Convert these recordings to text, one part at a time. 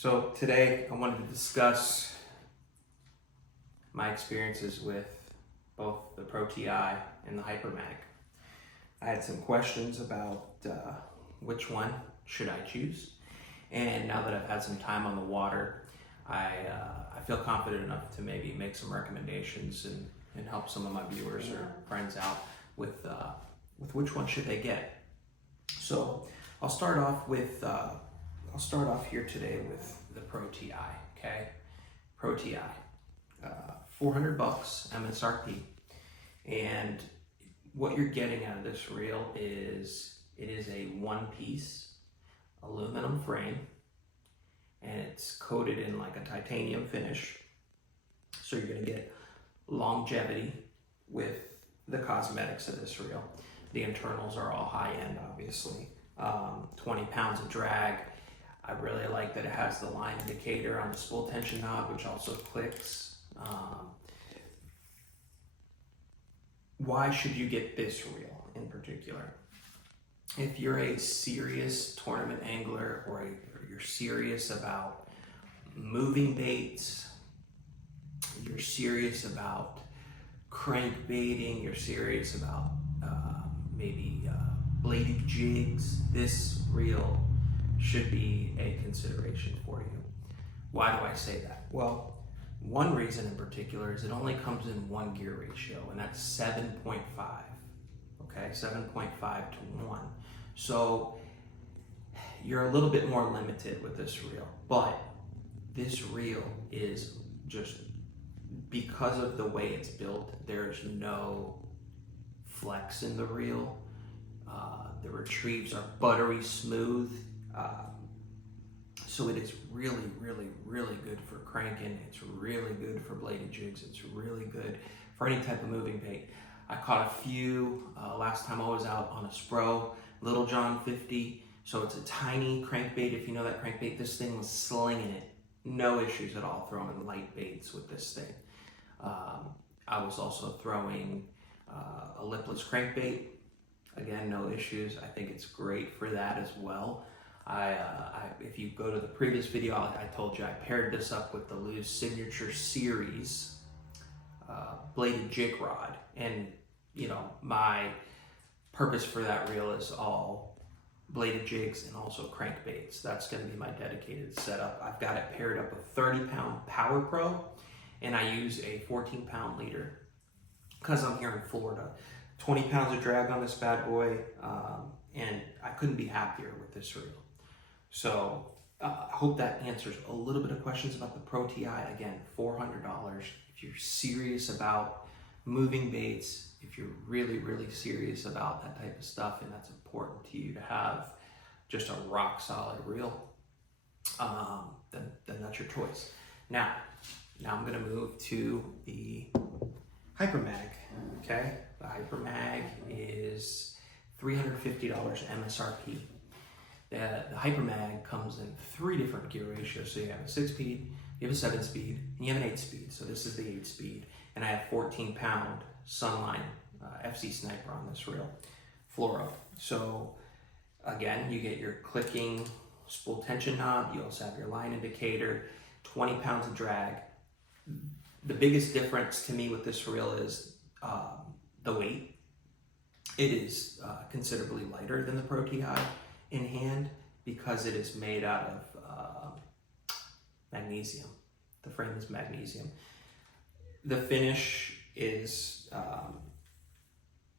So today I wanted to discuss my experiences with both the Pro Ti and the Hypermag. I had some questions about which one should I choose, and now that I've had some time on the water, I feel confident enough to maybe make some recommendations and help some of my viewers or friends out with which one should they get. So I'll start off here today with the Pro Ti. Okay, Pro Ti, $400 MSRP, and what you're getting out of this reel is it is a one-piece aluminum frame, and it's coated in like a titanium finish. So you're going to get longevity with the cosmetics of this reel. The internals are all high-end, obviously. 20 pounds of drag. I really like that it has the line indicator on the spool tension knob, which also clicks. Why should you get this reel in particular? If you're a serious tournament angler, or you're serious about moving baits, you're serious about crankbaiting, you're serious about maybe bladed jigs, this reel should be a consideration for you. Why do I say that? Well, one reason in particular is it only comes in one gear ratio, and that's 7.5. Okay, 7.5 to 1. So you're a little bit more limited with this reel, but this reel is just, because of the way it's built, there's no flex in the reel. The retrieves are buttery smooth. So it is really, really, really good for cranking. It's really good for bladed jigs. It's really good for any type of moving bait. I caught a few last time I was out on a Spro, Little John 50. So it's a tiny crankbait. If you know that crankbait, this thing was slinging it. No issues at all throwing light baits with this thing. I was also throwing a lipless crankbait. Again, no issues. I think it's great for that as well. If you go to the previous video, I told you I paired this up with the Lews Signature Series bladed jig rod, and you know, my purpose for that reel is all bladed jigs and also crankbaits. That's going to be my dedicated setup. I've got it paired up with 30-pound Power Pro, and I use a 14-pound leader because I'm here in Florida. 20 pounds of drag on this bad boy, and I couldn't be happier with this reel. So I hope that answers a little bit of questions about the Pro Ti. Again, $400. If you're serious about moving baits, if you're really, really serious about that type of stuff, and that's important to you to have just a rock solid reel, then that's your choice. Now I'm gonna move to the Hypermag. Okay, the Hypermag is $350 MSRP. The Hypermag comes in 3 different gear ratios. So you have a 6-speed, you have a 7-speed, and you have an 8-speed. So this is the 8-speed, and I have 14-pound Sunline FC Sniper on this reel, fluoro. So again, you get your clicking spool tension knob. You also have your line indicator, 20 pounds of drag. The biggest difference to me with this reel is the weight. It is considerably lighter than the Pro Ti in hand because it is made out of magnesium. The frame is magnesium. The finish is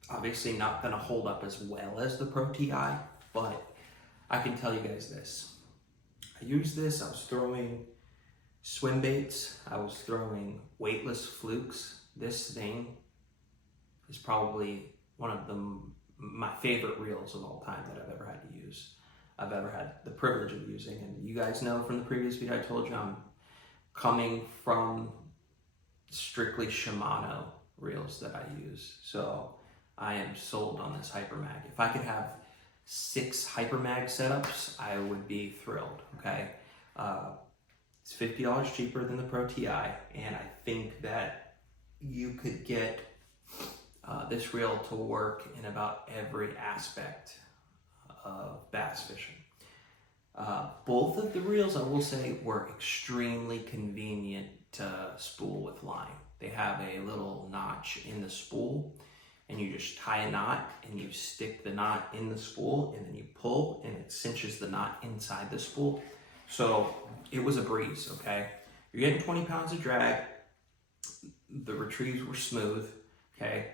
obviously not going to hold up as well as the Pro Ti, but I can tell you guys this. I used this, I was throwing swim baits, I was throwing weightless flukes. This thing is probably one of my favorite reels of all time that I've ever had to use. I've ever had the privilege of using, and you guys know from the previous video I told you I'm coming from strictly Shimano reels that I use. So I am sold on this Hypermag. If I could have 6 Hypermag setups, I would be thrilled, okay? It's $50 cheaper than the Pro Ti, and I think that you could get this reel to work in about every aspect of bass fishing. Both of the reels, I will say, were extremely convenient to spool with line. They have a little notch in the spool, and you just tie a knot and you stick the knot in the spool, and then you pull and it cinches the knot inside the spool. So it was a breeze, okay? You're getting 20 pounds of drag. The retrieves were smooth, okay?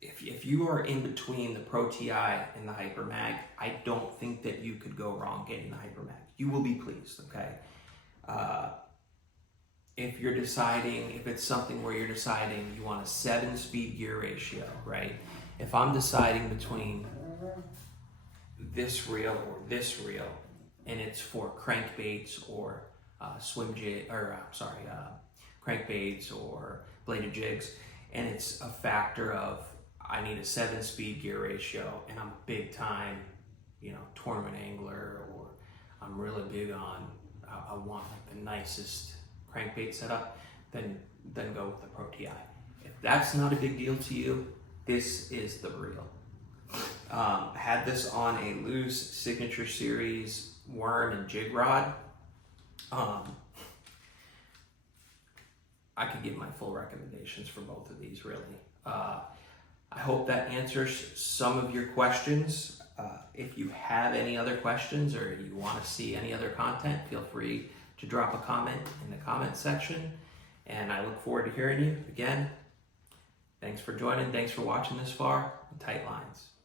If you are in between the Pro Ti and the Hypermag, I don't think that you could go wrong getting the Hypermag. You will be pleased, okay? If you're deciding, if it's something where you're deciding you want a 7-speed gear ratio, right? If I'm deciding between this reel or this reel, and it's for crankbaits or crankbaits or bladed jigs, and it's a factor of I need a 7-speed gear ratio, and I'm a big time, tournament angler, or I'm really big on, I want like the nicest crankbait setup, then go with the Pro Ti. If that's not a big deal to you, this is the reel. I had this on a Lews Signature Series worm and jig rod. I could give my full recommendations for both of these, really. I hope that answers some of your questions. If you have any other questions or you want to see any other content, feel free to drop a comment in the comment section. And I look forward to hearing you again. Thanks for joining. Thanks for watching this far. Tight lines.